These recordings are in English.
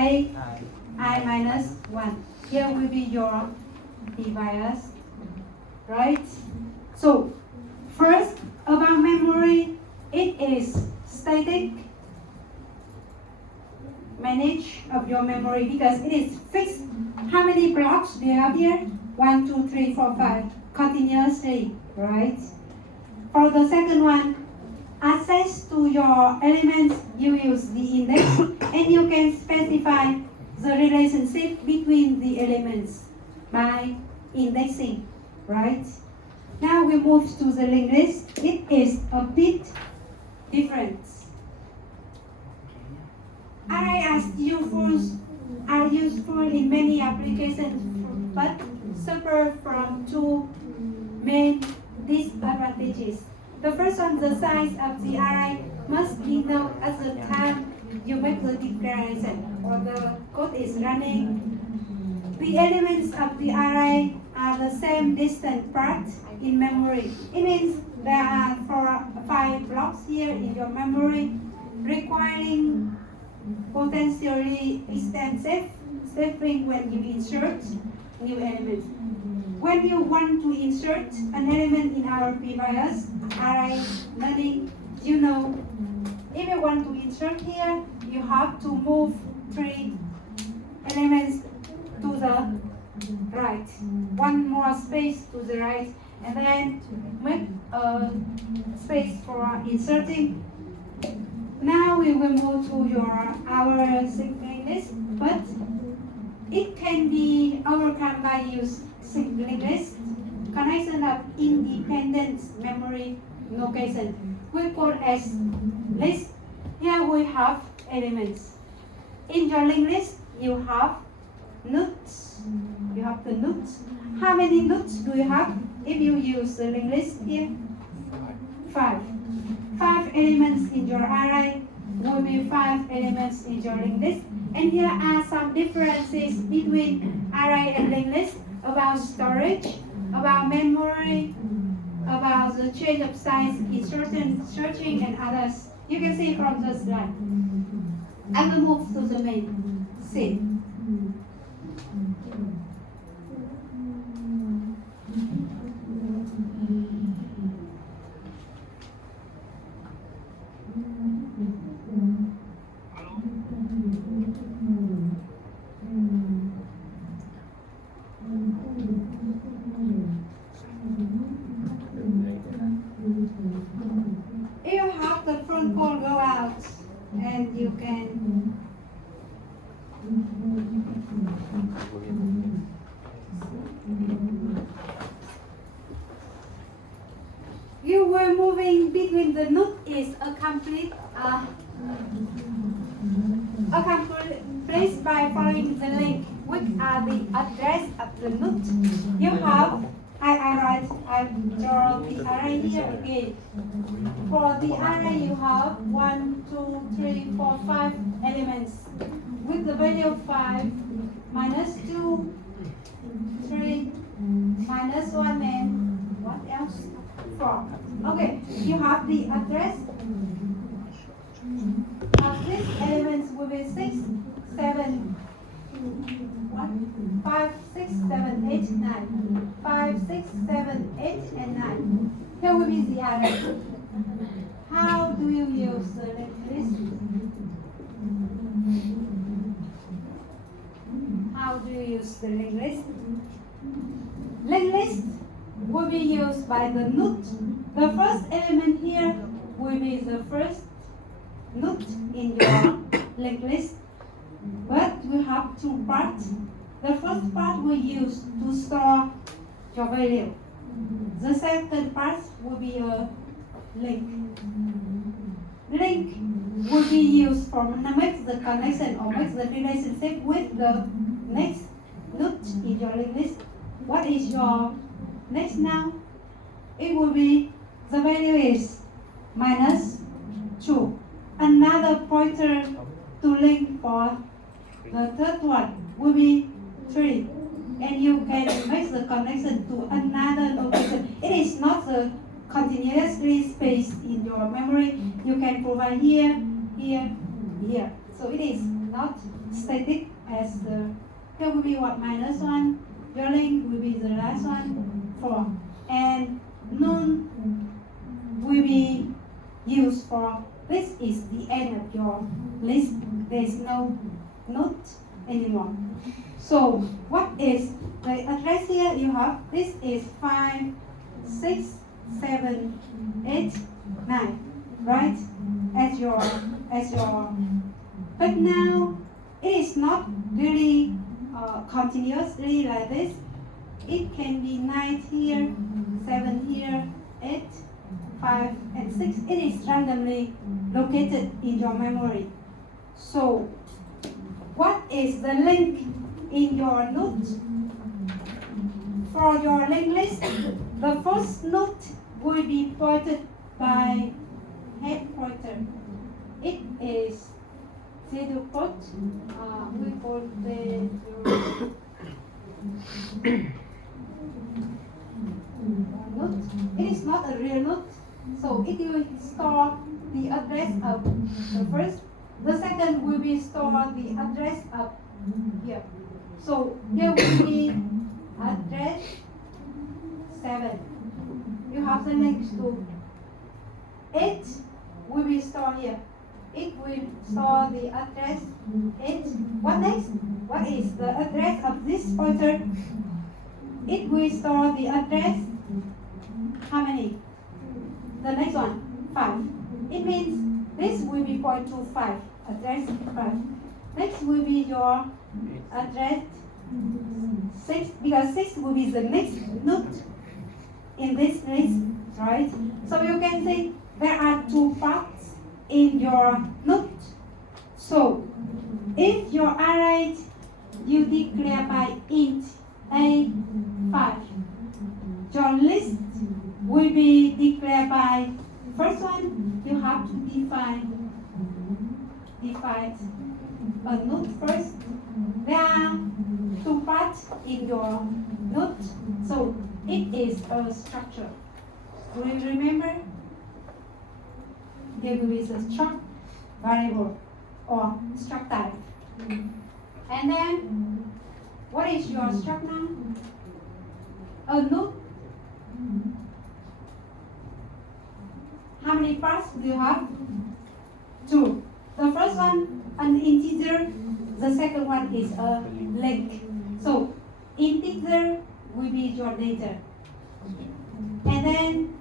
A I minus 1. Here will be your p-bias, right? So, first, about memory, it is static manage of your memory because it is fixed. How many blocks do you have here? 1, 2, 3, 4, 5, continuously, right? For the second one, access to your elements, you use the index and you can specify the relationship between the elements by indexing, right? Now we move to the linked list. It is a bit different. Array as are useful in many applications, but suffer from two main disadvantages. The first one, the size of the array must be known at the time you make the declaration or the code is running. The elements of the array are the same distant part in memory. It means there are 5 blocks here in your memory, requiring potentially extensive stepping when you insert new elements. When you want to insert an element in our p-bias array learning, you know, if you want to insert here, you have to move 3 elements to the right, one more space to the right, and then make a space for inserting. Now we will move to our linked list, but it can be overcome by use linked list connection of independent memory location. We call as list. Here we have elements. In your linked list, you have nodes. You have the nodes. How many nodes do you have? If you use the linked list here, 5. 5 elements in your array will be 5 elements in your linked list. And here are some differences between array and linked list about storage, about memory, about the change of size in certain searching and others. You can see from the slide. I will move to the main scene. You have the front call go out and you can you were moving between the node is accomplished by following the link, which are the address of the node. You have I draw the array here again. For the array you have 1, 2, 3, 4, 5 elements with the value of 5, minus 2, 3, minus 1 and what else? 4. Okay, you have the address of these elements will be 6, 7, 5, 6, 7, 8, 9. 5, 6, 7, 8, and 9. Here will be the array. How do you use the linked list? How do you use the linked list? Linked list will be used by the node. The first element here will be the first node in your linked list. But we have 2 parts. The first part we use to store your value. The second part will be a link. Link will be used for make the connection or make the relationship with the next node in your linked list. What is your next now? It will be the value is minus 2. Another pointer to link for the third one will be 3. And you can make the connection to another location. It is not the continuously spaced in your memory. You can provide here, here, here. So it is not static as the, here will be what, -1, your link will be the last one, 4, and none will be used for, this is the end of your list, there is no note anymore. So what is the address here? You have, this is 5, 6, 7, 8, 9, right? As your, but now it is not really continuously like this. It can be 9 here, 7 here, 8, 5, and 6. It is randomly located in your memory. So what is the link in your note? For your linked list, the first note will be pointed by head pointer. It is zero put. We put the note. It is not a real note, so it will store the address of the first. The second will be store the address of here. So here will be address 7. You have the next to 8 will be stored here. It will store the address 8. What next? What is the address of this pointer? It will store the address, how many? The next one, 5. It means this will be point to 5, address 5. Next will be your address 6, because 6 will be the next note in this list, right? So you can see there are 2 parts in your note. So if your array you declare by int a5, your list will be declared by, first one you have to define a note first. There are 2 parts in your note, so it is a structure. Do you remember? Here will be the struct variable or struct type. And then, what is your struct now? A note. How many parts do you have? 2. The first one, an integer. The second one is a link. So, integer will be your data. And then,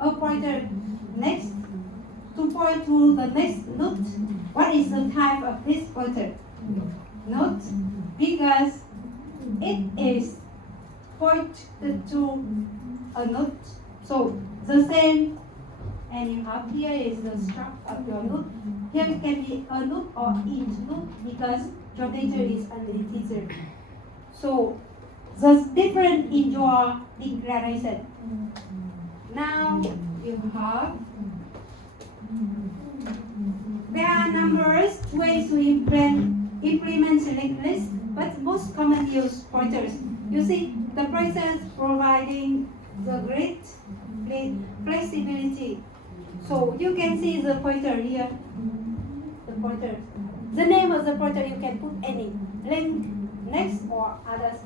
a pointer next to point to the next note. What is the type of this pointer? Note, because it is pointed to a note. So, the same. And you have here is the struct of your note. Here it can be a note or int note because your data is an integer. So the difference in your declaration. Now you have, there are numerous ways to implement linked list, but most commonly used pointers. You see the process providing the great flexibility. So you can see the pointer here, the pointer. The name of the pointer you can put any, link, next or others.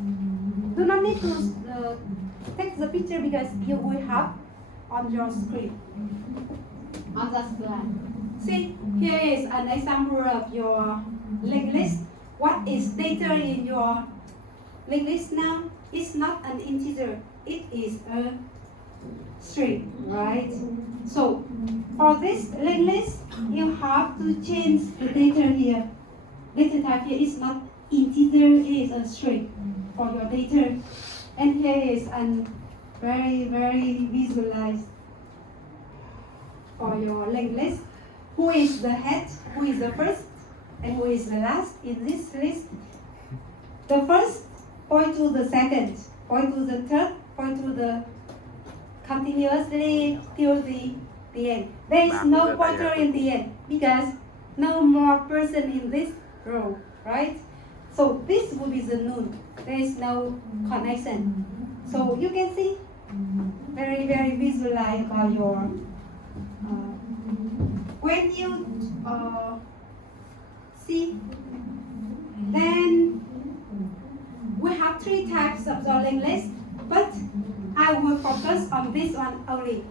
Do not need to take the picture because you will have on your screen, on the slide. See, here is an example of your linked list. What is data in your linked list now? It's not an integer, it is a string, right? So for this linked list, you have to change the data here. Data type here is not integer, it is a string for your data. And here is a very visualized for your linked list. Who is the head, who is the first, and who is the last in this list? The first point to the second, point to the third, point to the continuously till the end. There is no pointer in the end because no more person in this row, right? So this will be the null. There is no connection. So you can see very visualized about your when you See? Then we have 3 types of the linked list, but I will focus on this one only.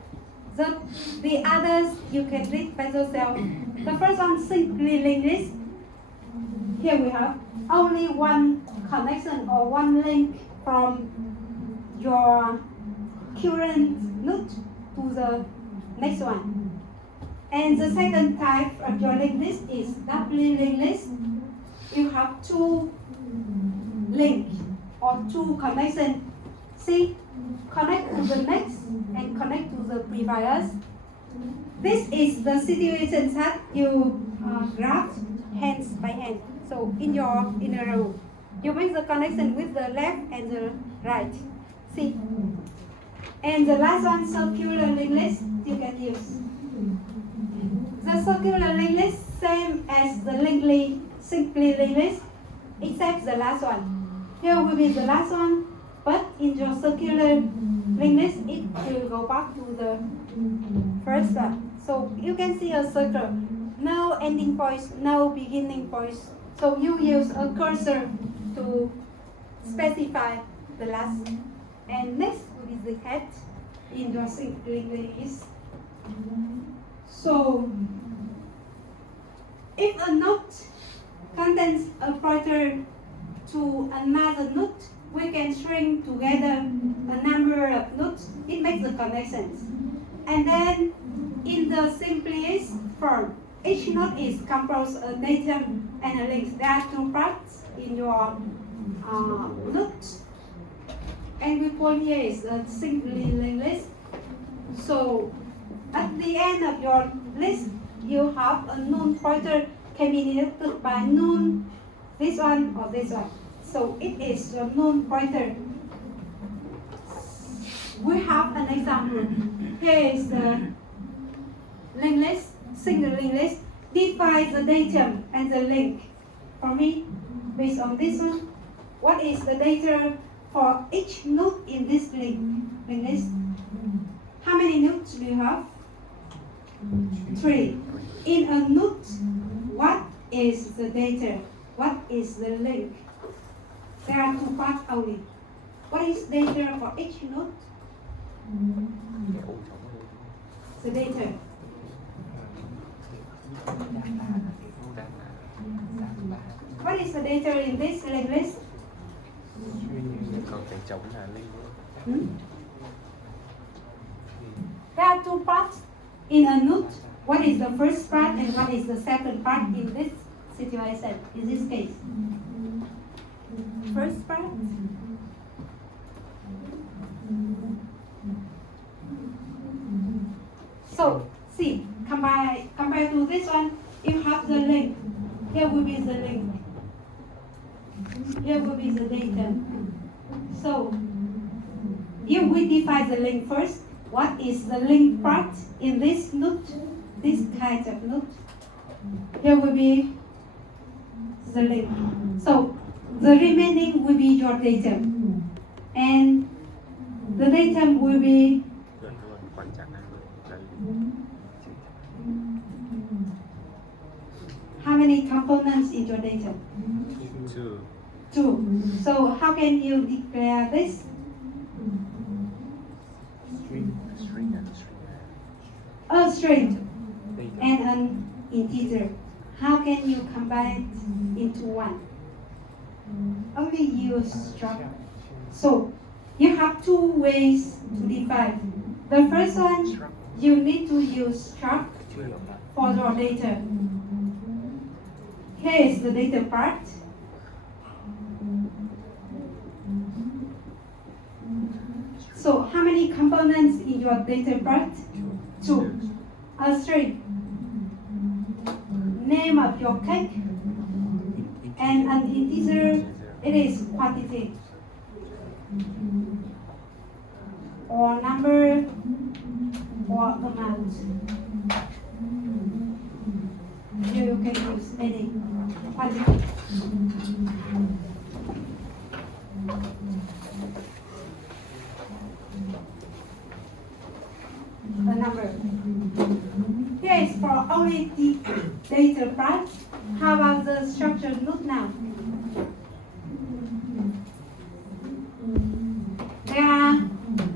The others you can read by yourself. The first one, simply linked list. Here we have only one connection or one link from your current node to the next one. And the second type of your linked list is doubly linked list. You have 2 links or 2 connections. See, connect to the next and connect to the previous. This is the situation that you graph hands by hand. So in a row, you make the connection with the left and the right. See, and the last one, circular linked list, you can use. The circular linked list same as the simply linked list, except the last one. Here will be the last one, but in your circular linked list, it will go back to the first one. So you can see a circle, no ending points, no beginning points. So you use a cursor to specify the last. And next will be the head in your simply linked list. So if a node contains a pointer to another node, we can string together a number of nodes. It makes the connections. And then in the simplest form, each node is composed of a datum and a link. There are 2 parts in your node. And we call here is a simply linked list. So at the end of your list, you have a known pointer can be denoted by known this one or this one. So it is your known pointer. We have an example. Here is the linked list, single linked list. Define the datum and the link. For me, based on this one, what is the data for each node in this linked list? How many nodes do you have? 3. In a node, what is the data? What is the link? There are 2 parts only. What is data for each node? The data. What is the data in this linked list? There are 2 parts in a node. What is the first part and what is the second part in this situation, in this case? First part. So, see, compared to this one, you have the link. Here will be the link. Here will be the data. So, here we define the link first. What is the link part in this node? This kind of node. Here will be the link. So, the remaining will be your datum. And the datum will be how many components in your datum? 2. So how can you declare this? A string and an integer. How can you combine it into one? Only use struct. So you have 2 ways to define. The first one, you need to use struct for your data. Here is the data part. So how many components in your data part? 2. A string, name of your cake, and an integer, it is quantity or number or amount. You can use any quantity. The number. Here is for only the data part. How about the your note now. There are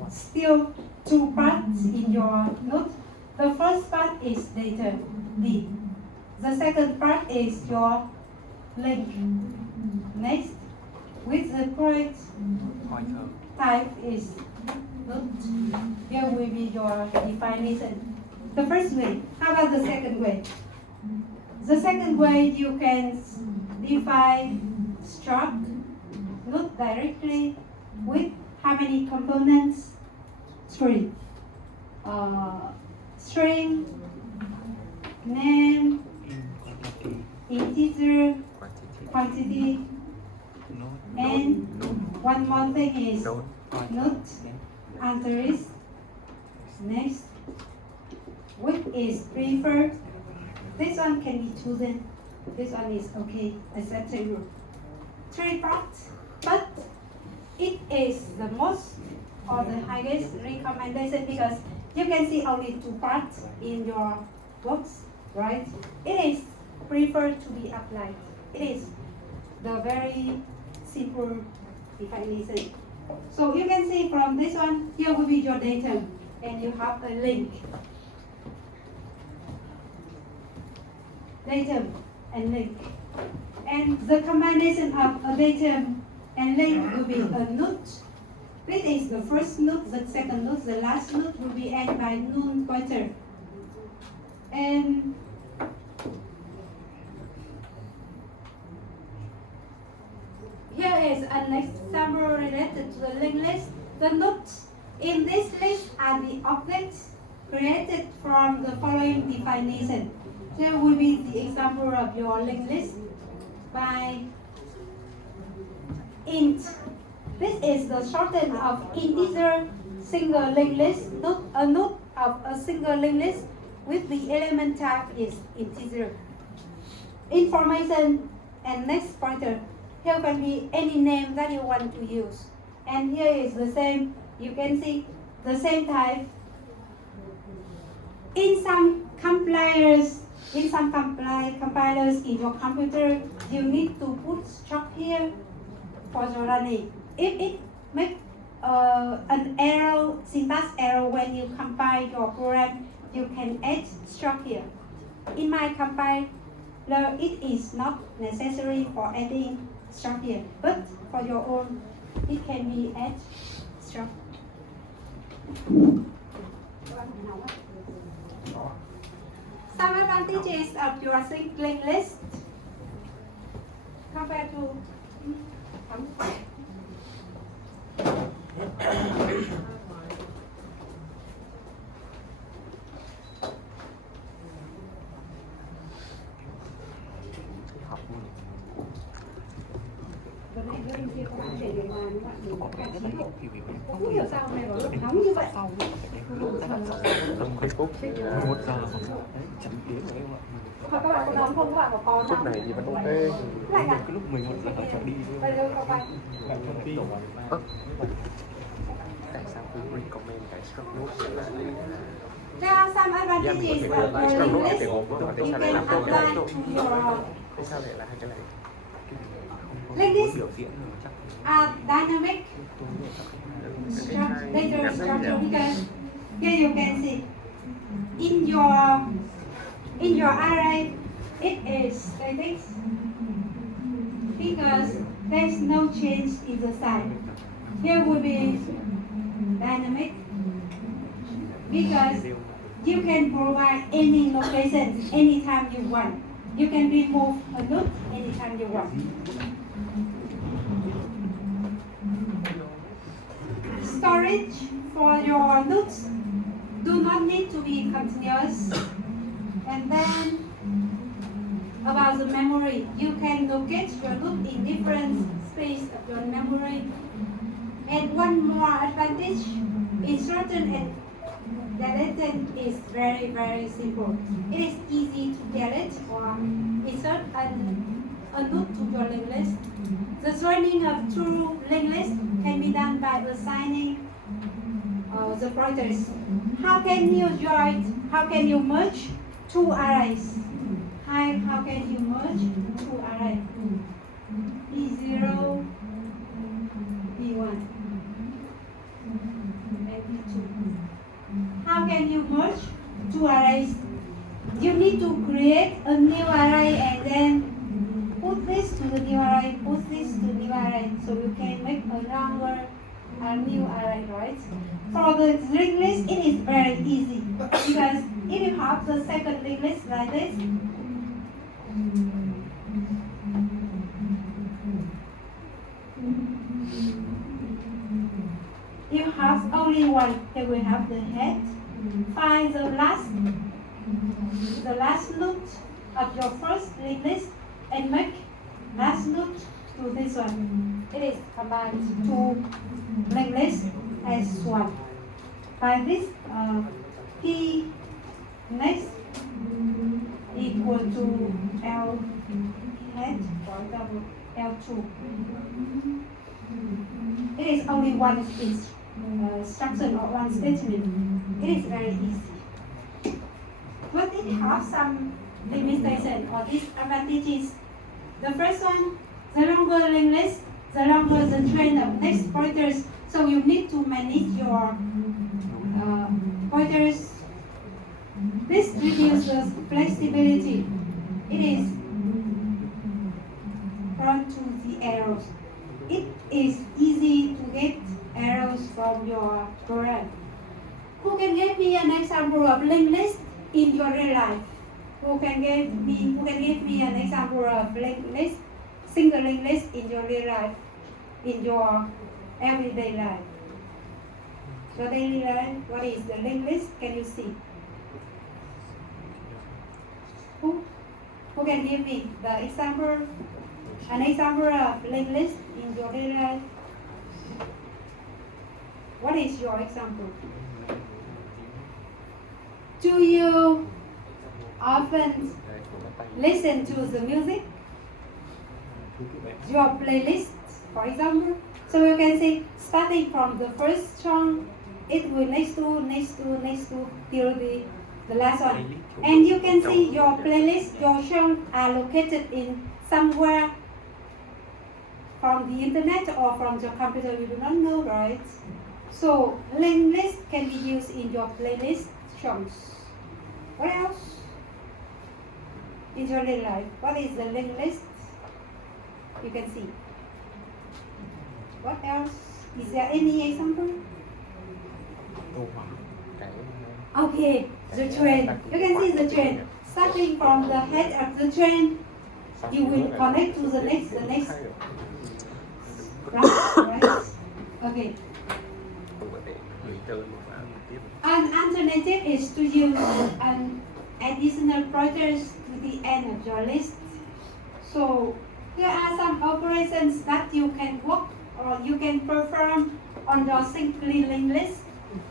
still two parts in your note. The first part is data, D. The second part is your link. Next, with the correct type is note. Here will be your definition. The first way. How about the second way? The second way, you can define struct note directly with how many components? 3. String, name, integer, quantity, and one more thing is note, asterisk. Next, which is preferred. This one can be chosen. This one is okay, acceptable. 3 parts, but it is the most or the highest recommendation because you can see only 2 parts in your books, right? It is preferred to be applied. It is the very simple definition. So you can see from this one, here will be your datum, and you have a link. Datum and link. And the combination of a datum and link will be a note. This is the first note, the second note, the last note will be ended by null pointer. And here is an example related to the linked list. The notes in this list are the objects created from the following definition. Here will be the example of your linked list by int. This is the shorten of integer single linked list. Note a note of a single linked list with the element type is integer. Information and next pointer. Here can be any name that you want to use. And here is the same. You can see the same type. In some compilers in your computer, you need to put struct here for your running. If it makes an error, syntax error when you compile your program, you can add struct here. In my compiler, it is not necessary for adding struct here, but for your own, it can be add struct. Some advantages of your linked list compared to Không hiểu sao mày bảo lúc nóng như vậy. Sau tầm Facebook 1 giờ chậm tiếng của em ạ. Hoặc các bạn có nóng không? Các bạn có có Lúc này thì vẫn ok. Lạnh à? Cái lúc 11 giờ phải đi thôi. Bây giờ có phải. Tại sao cứ recommend cái struct note là There are some advantages of your linked list. You can apply to your tại sao lại là hai cái này? Linklist Biểu diễn rồi chắc dynamic data structure because here you can see in your array it is static because there's no change in the size. Here will be dynamic because you can provide any location anytime you want. You can remove a node anytime you want. Storage for your nodes do not need to be continuous. And then about the memory, you can locate your node in different space of your memory. And one more advantage, insertion and deletion is very, very simple. It is easy to delete or insert a node to your linked list. The joining of two linked lists can be done by assigning the pointers. How can you join? How can you merge two arrays? How can you merge two arrays? put this to the new array, put this to the new array, so you can make a longer new array, right? For the linked list, it is very easy because if you have the second linked list like this, you have only one. Here we have the head. Find the last node of your first linked list and make last node to this one. It is combined two linked lists as one. Find this P next equal to L head, for example, L2. It is only one instruction or one statement. It is very easy. But it has some limitations or disadvantages. The first one, the longer linked list, the longer the train of next pointers. So you need to manage your pointers. This reduces flexibility. It is prone to the errors. It is easy to get errors from your program. Who can give me an example of linked list in your real life? Who can give me an example of linked list, single linked list in your real life, in your everyday life? Your daily life, what is the linked list? Can you see? Who can give me the example, an example of linked list in your daily life? What is your example? Do you often listen to the music? Your playlist, for example. So you can see, starting from the first song, it will next to till the last one. And you can see your playlist, your songs are located in somewhere from the internet or from your computer. You do not know, right? So linked list can be used in your playlist songs. What else? In your real life, what is the linked list? You can see. What else? Is there any example? Okay, the train. You can see the train. Starting from the head of the train, you will connect to the next. Right? Okay. An alternative is to use an additional pointers to the end of your list. So here are some operations that you can work or you can perform on your simply linked list.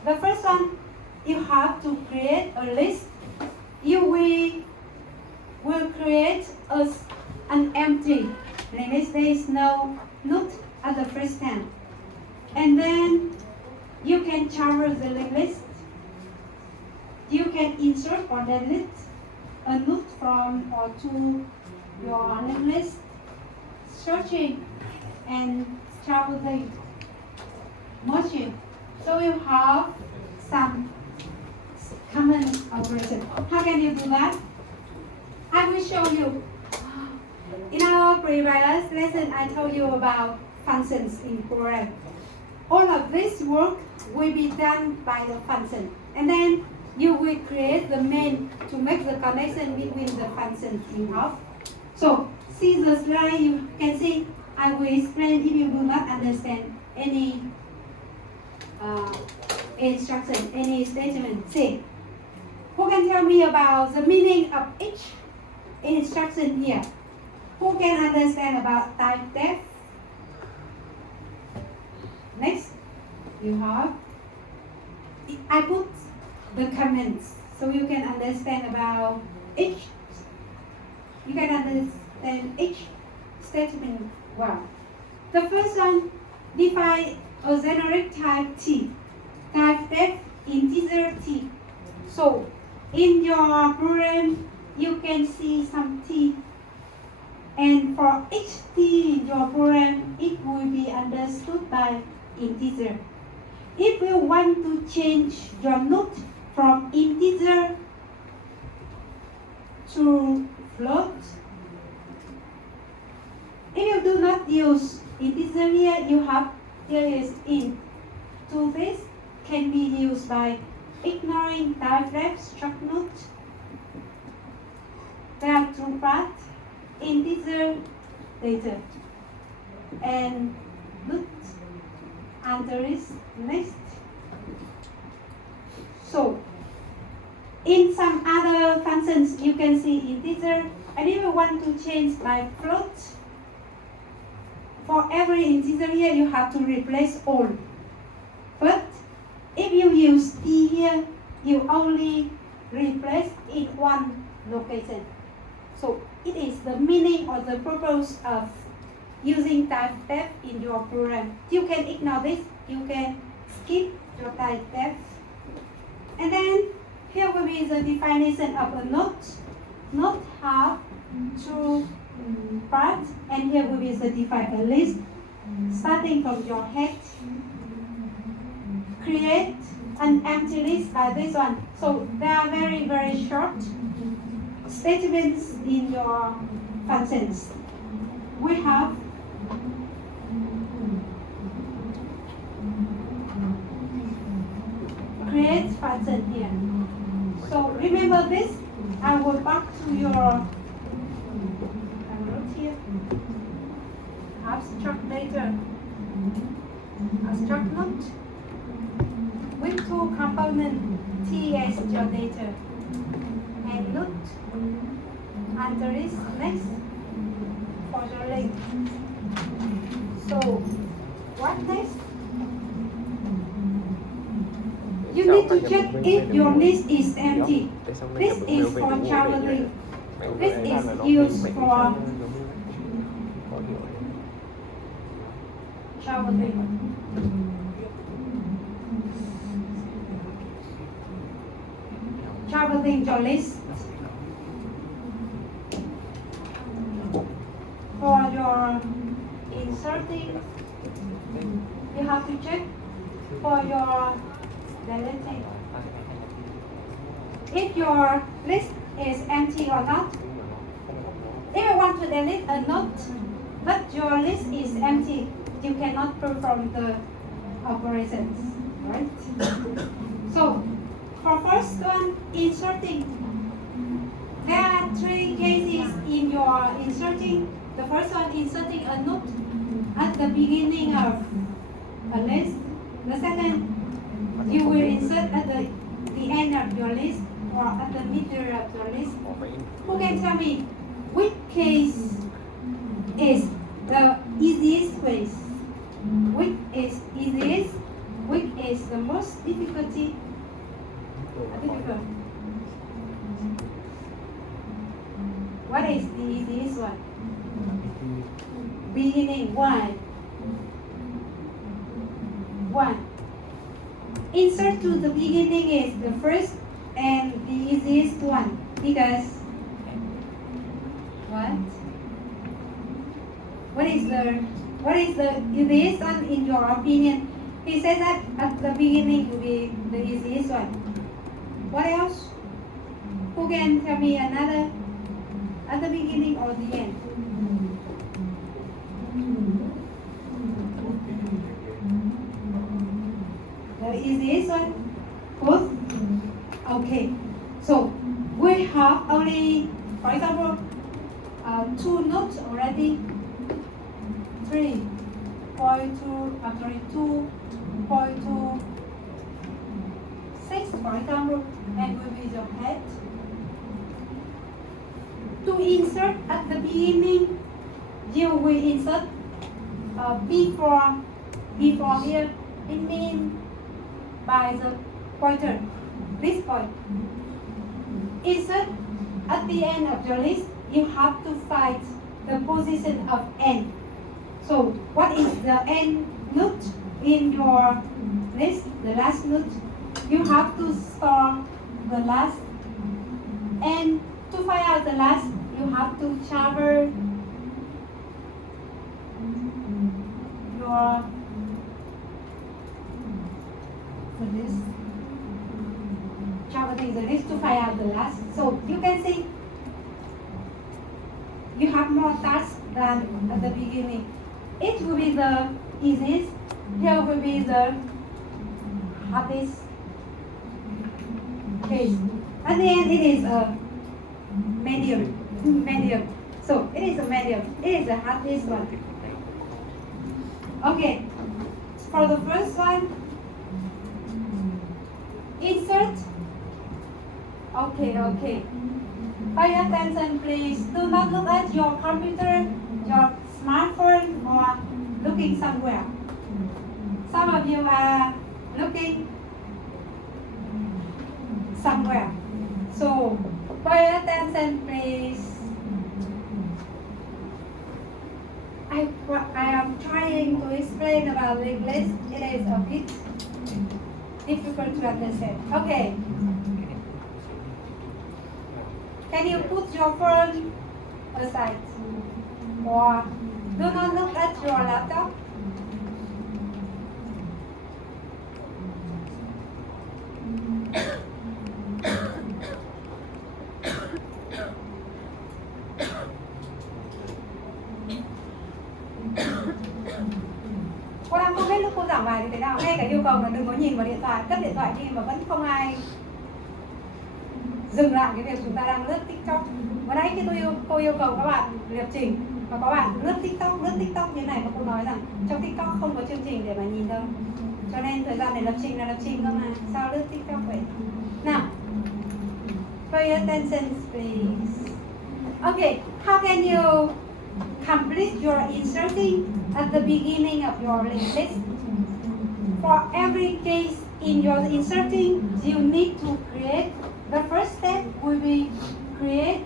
The first one, you have to create a list. You will create an empty list. There is no node at the first time. And then you can traverse the linked list. You can insert or delete a node from or to your linked list, searching and traversing, merging. So you have some common operation. How can you do that? I will show you. In our previous lesson, I told you about functions in program. All of this work will be done by the function. And then you will create the main to make the connection between the functions you have. So, see the slide, you can see, I will explain if you do not understand any instruction, any statement. See, who can tell me about the meaning of each instruction here? Who can understand about type def? Next, you have, I put the comments so you can understand about each, you can understand each statement well. The first one, define a generic type T, type def integer T. So, in your program, you can see some T. And for each T in your program, it will be understood by integer. If you want to change your node from integer to float, not use integer here, you have here is int. To this can be used by ignoring type ref, struct node. There are two parts, integer data and node asterisk next. So in some other functions you can see integer, and if you want to change by float, for every integer here you have to replace all. But if you use t here, you only replace in one location. So it is the meaning or the purpose of using type def in your program. You can ignore this, you can skip your type def. And then here will be the definition of a node. Node have two parts, and here will be the define a list starting from your head. Create an empty list by this one. So they are very, very short statements in your functions. We have create function here. So remember this. I will back to your I wrote here. Abstract data. Abstract node with two components, T as your data and node asterisk next for your link. So what next? You need to check if your list is empty. This is for traveling. This is used for traveling. Traveling your list. For your inserting, you have to check for your deleting. If your list is empty or not. If you want to delete a node, but your list is empty, you cannot perform the operations, right? So, for first one, inserting. There are three cases in your inserting. The first one, inserting a node at the beginning of a list. The second, you will insert at the end of your list or at the middle of your list. Who can tell me which case is the easiest case? Which is easiest? Which is the most difficult? What is the easiest one? Beginning. Why? Why? Insert to the beginning is the first and the easiest one because what? What is the easiest one in your opinion? He says that at the beginning will be the easiest one. What else? Who can tell me another? At the beginning or the end? The easiest one? Both? Okay. So we have only, for example, two nodes already. 3.2, 2.6, for example, and will be your head. To insert at the beginning, you will insert before here. It means by the pointer, this point. Insert at the end of your list, you have to find the position of n. So what is the n node in your list, the last node? You have to store the last, and to find out the last, you have to traverse your list. Traversing the list to find out the last. So you can see you have more tasks than at the beginning. it will be the easiest. Here will be the hardest case. At the end, it is a medium. Medium. So it is a medium. It is the hardest one. Okay. For the first one, insert. Okay. Pay attention, please. Do not look at your computer, your smartphone, or looking somewhere. Some of you are looking somewhere. So, pay attention, please. I am trying to explain about Linklist. It is a bit difficult to understand. Okay. Can you put your phone aside? Or do not look at your laptop? Cô đang không biết lúc cô giảng bài thì thế nào. Ngay cả yêu cầu là đừng có nhìn vào điện thoại, cất điện thoại đi mà vẫn không ai dừng lại cái việc chúng ta đang lướt TikTok. Vừa nãy khi cô yêu cầu các bạn lập trình và các bạn lướt TikTok như này mà cô nói rằng trong TikTok không có chương trình để mà nhìn đâu. Cho nên thời gian để lập trình là lập trình cơ mà. Sao lướt TikTok vậy? Nào, pay attention please. Okay, how can you complete your inserting at the beginning of your list? For every case in your inserting, you need to create. The first step will be create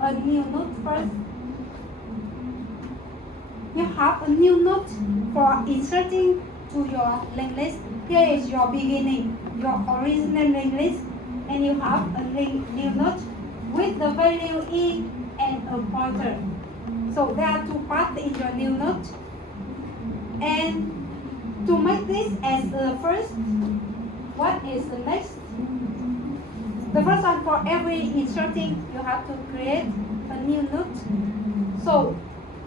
a new note first. You have a new note for inserting to your linked list. Here is your beginning, your original linked list, and you have a new note with the value E and a pointer. So there are two parts in your new note. And to make this as the first, what is the next? The first one, for every inserting, you have to create a new note. So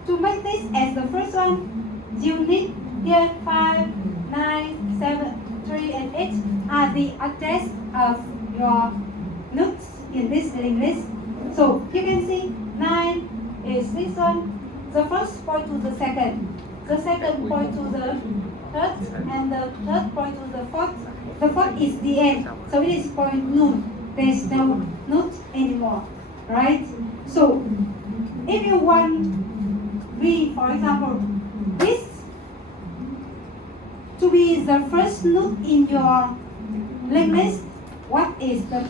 to make this as the first one, you need here 5, 9, 7, 3, and 8 are the address of your notes in this linked list. So you can see 9 is this one. The first point to the second. The second point to the third, and the third point to the fourth. The fourth is the end, so it is point noon. There is no note anymore, right? So if you want V, for example, this to be the first note in your linked list, what is the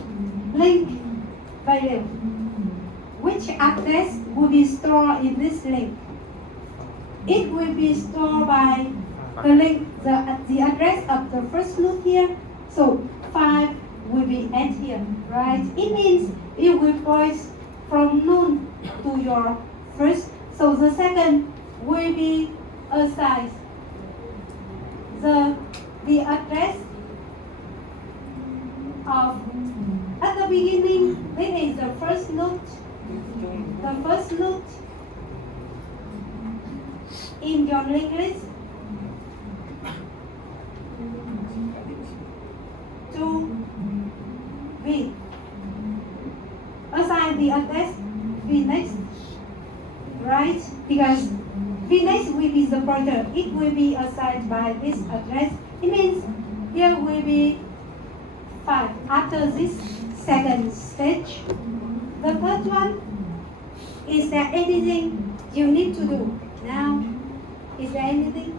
link value? Which address will be stored in this link? It will be stored by the link, the address of the first note here. So 5 will be at here, right? It means it will point from noon to your first. So the second will be assigned the address of, at the beginning, this is the first note. The first note in your linked list to V. Assign the address V next, right? Because V next will be the pointer. It will be assigned by this address. It means here will be 5 after this second stage. The third one, is there anything you need to do now? Is there anything?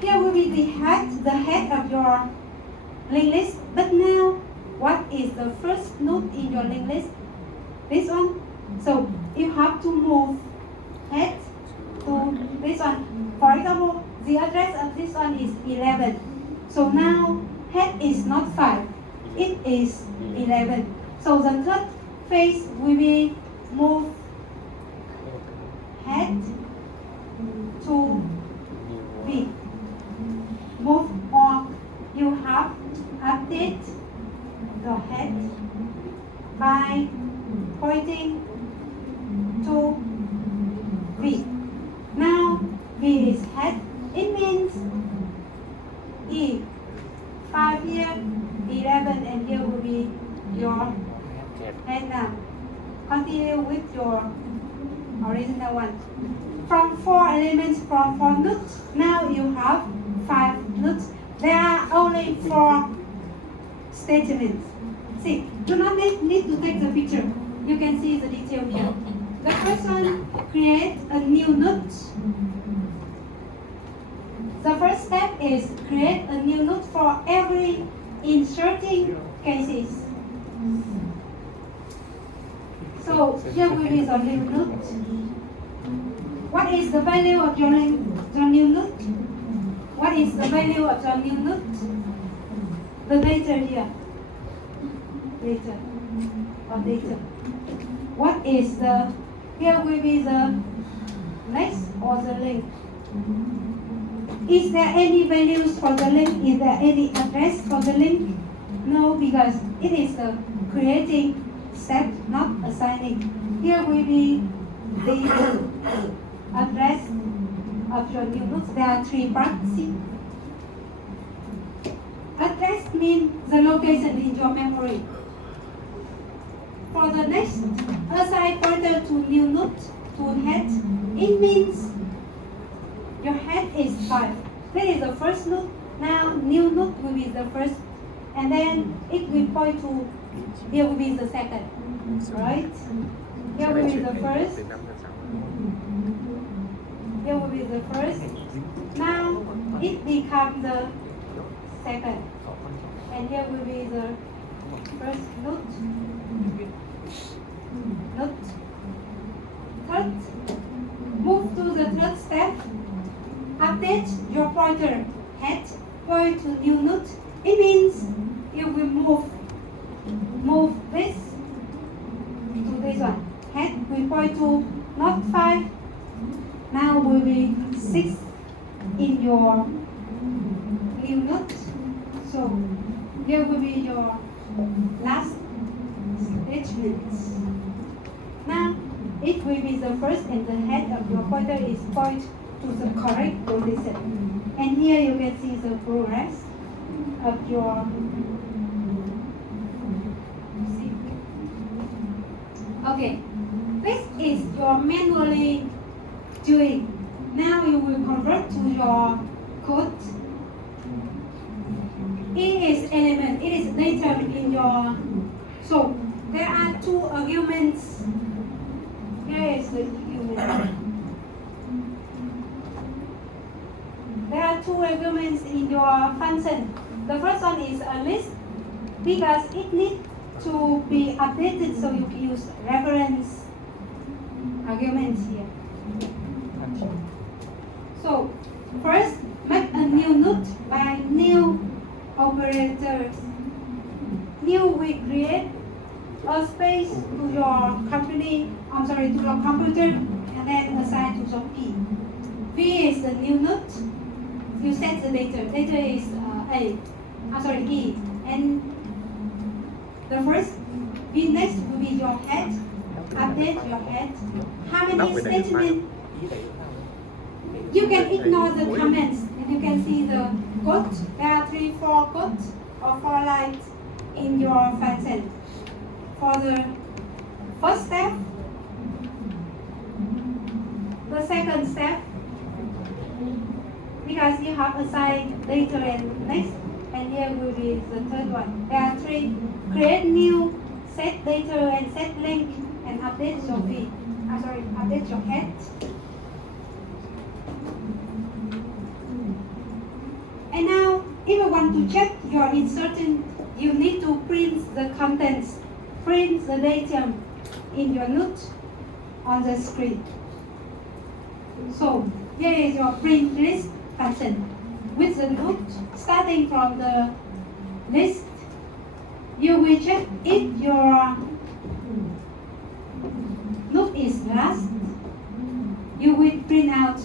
Here will be the head of your linked list. But now, what is the first note in your linked list? This one. So you have to move head to this one. For example, the address of this one is 11. So now head is not 5. It is 11. So the third phase will be move head to V. Move, or you have update the head by pointing to original one. From 4 elements from 4 notes, now you have 5 notes. There are only 4 statements. See, do not need to take the picture. You can see the detail here. The first one, create a new note. The first step is create a new note for every inserting cases. So here will be the new note. What is the value of your new note? What is the value of your new note? The data here. Data. Or data. What is the, here will be the next or the link. Is there any values for the link? Is there any address for the link? No, because it is the creating step, not assigning. Here will be the address of your new notes. There are 3 parts. See? Address means the location in your memory. For the next, assign pointer to new note to head. It means your head is 5. That is the first note. Now new note will be the first, and then it will point to, here will be the second, right? Here will be the first. Here will be the first. Now it becomes the second, and here will be the first note. Note. Third. Move to the third step. Update your pointer head point to new note. It means you will move this to this one. Head will point to not 5. Now will be 6 in your new note. So here will be your last statements. Now it will be the first, and the head of your pointer is point to the correct position. And here you can see the progress of your okay. This is your manually doing. Now you will convert to your code. It is element, it is data in your, so there are 2 arguments. Here is the argument. There are 2 arguments in your function. The first one is a list because it needs to be updated, so you can use reference arguments here. So first, make a new note by new operators. New will create a space to your company, to your computer, and then assign to your P. P is the new note. You set the data. Data is E. And the first, V next will be your head. Update your head. How many statements? You can ignore the comments, and you can see the code. There are 4 codes or 4 lines in your function. For the first step, the second step, because you have assigned data and next, and here will be the third one. There are 3. Create new, set data and set link, and update your update your head. And now, if you want to check your insertion, you need to print the contents, print the data in your note on the screen. So here is your print list function. With the note, starting from the list, you will check if your note is last. You will print out,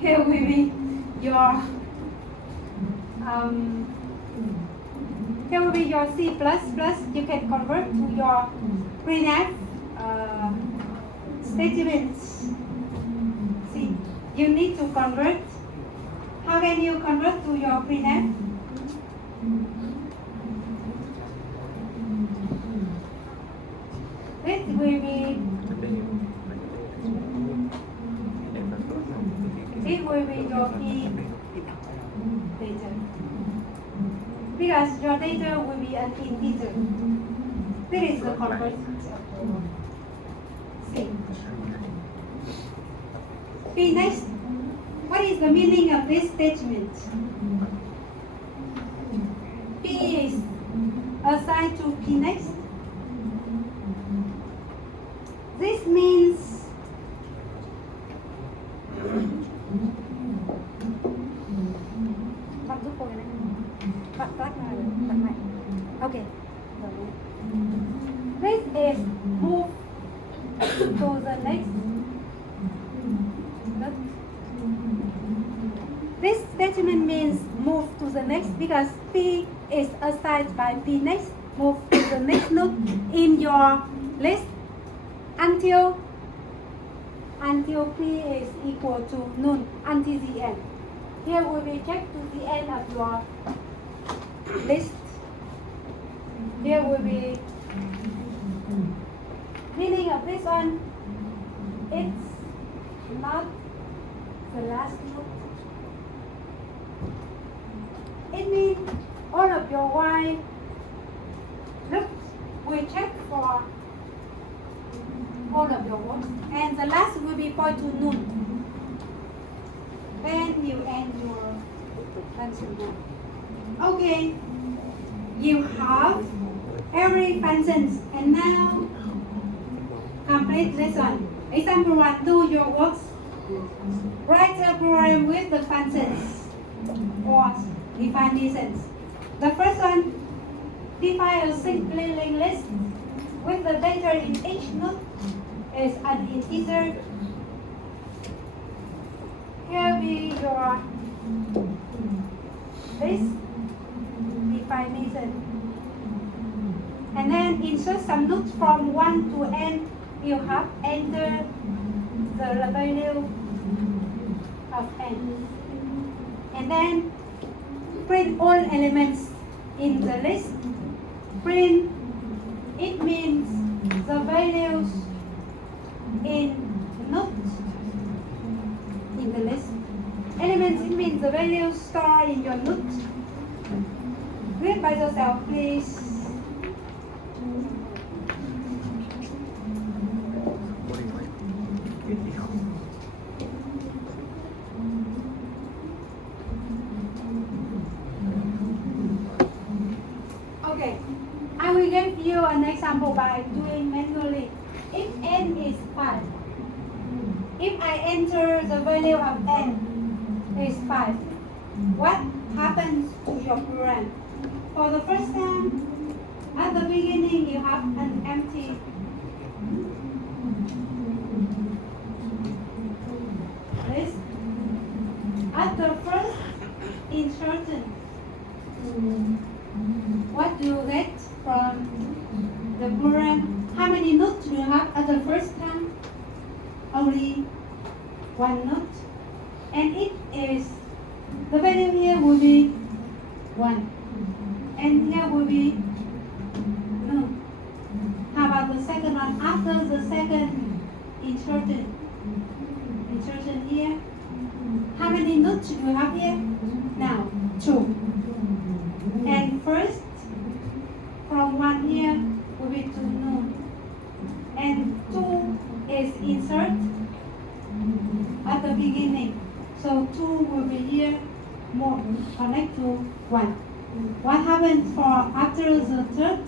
here will be your here will be your C++. You can convert to your printf statements. See, you need to convert. How can you convert to your printf? This will be will be your P data. Because your data will be an integer. This is the convert thing. P next. What is the meaning of this statement? P is assigned to P next. This means okay. This is move to the next. This statement means move to the next because P is assigned by P next. Move to the next node in your list until P is equal to none until the end. Here we will check to the end of your list. Here will be meaning of this one. It's not the last node. It means all of your while loops will check for all of your works, and the last will be point to none. Then you end your function now. Okay, you have every function, and now complete this one. Example 1, do your works. Write a program with the functions or definitions. The first one, define a simple linked list with the data in each node is an integer. Here be your list definition. And then insert some nodes from 1 to n. You have entered the value of n. And then print all elements in the list. Print, it means the values in nodes in the list. Elements, it means the values stored in your nodes. Read by yourself, please. Okay, I will give you an example by doing manually. If n is 5, if I enter the value of n is 5, what happens to your program? For the first time, at the beginning you have an empty list. At the first insertion, what do you get from the program? How many nodes do you have at the first time? Only one node. And it is, the value here will be 1. And here will be no. How about the second one? After the second insertion here, how many nodes do you have here? Now, 2. And first, from 1 here will be to none. And 2 is insert at the beginning. So 2 will be here, more connect to 1. What happens for after the third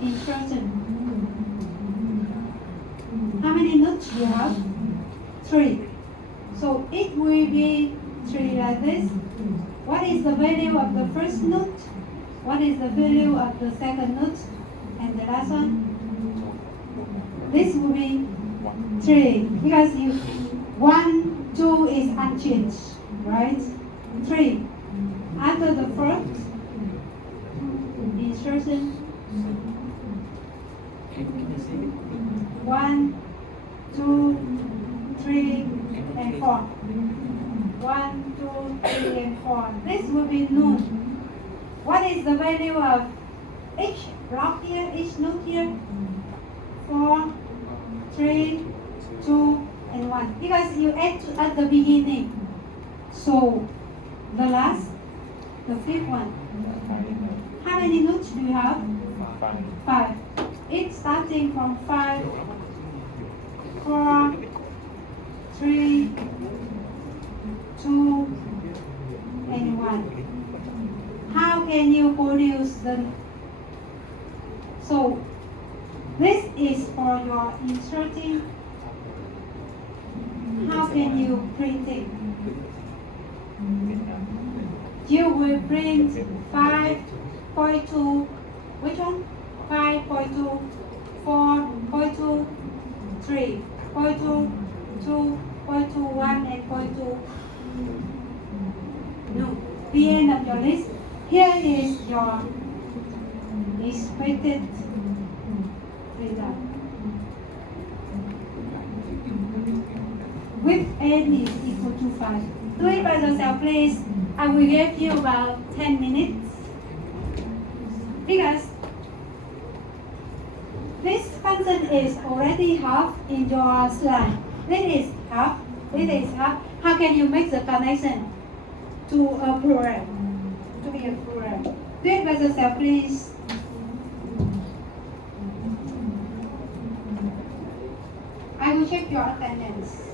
insertion? How many nodes do you have? 3. So it will be 3 like this. What is the value of the first node? What is the value of the second node? And the last one? This will be 3 because 1, 2 is unchanged, right? 3. After the first insertion, 1, 2, 3, and 4. 1, 2, 3, and 4. This will be none. What is the value of each block here, each node here? 4, 3, 2, and 1. Because you add at the beginning. So the last, the fifth one. How many notes do you have? 5. It's starting from 5, 4, 3, 2, and 1. How can you produce the? So this is for your inserting. How can you print it? You will print 5.2. Which one? 5.2, 4.2, 3.2, 2.21, and 0.2. No. The end of your list. Here is your expected result. With n is equal to 5. Do it by yourself, please. I will give you about 10 minutes. Because this function is already half in your slide. This is half. This is half. How can you make the connection to a plural? To be a plural. Do it by yourself, please. I will check your attendance.